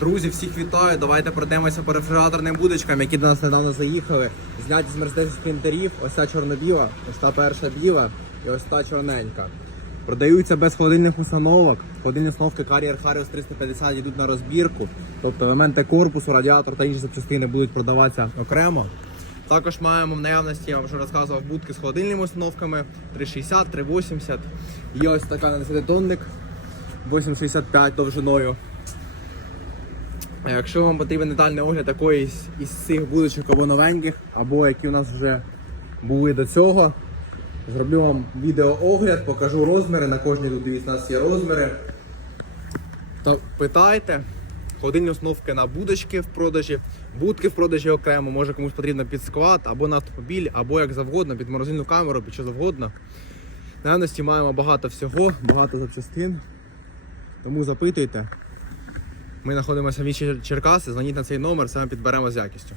Друзі, всіх вітаю. Давайте пройдемося по рефрижераторним будочкам, які до нас недавно заїхали. Зняті з мерседес спринтерів. Ось та чорно-біла, ось та перша біла і ось та чорненька. Продаються без холодильних установок. Холодильні установки Carrier Harrios 350 йдуть на розбірку. Тобто елементи корпусу, радіатор та інші запчастини будуть продаватися окремо. Також маємо в наявності, я вам вже розказував, будки з холодильними установками 360, 380. Є ось така на 10 тонник 8,65 довжиною. Якщо вам потрібен детальний огляд якоїсь із цих будочок або новеньких, або які у нас вже були до цього, зроблю вам відеоогляд, покажу розміри. На кожній тут у нас є розміри. То питайте. Холодильні установки на будочки в продажі, будки в продажі окремо, може комусь потрібно під склад, або на автомобіль, або як завгодно, під морозильну камеру, під що завгодно. Наявності маємо багато всього, багато запчастин. Тому запитуйте. Ми знаходимося в місті Черкаси, дзвоніть на цей номер, саме підберемо з якістю.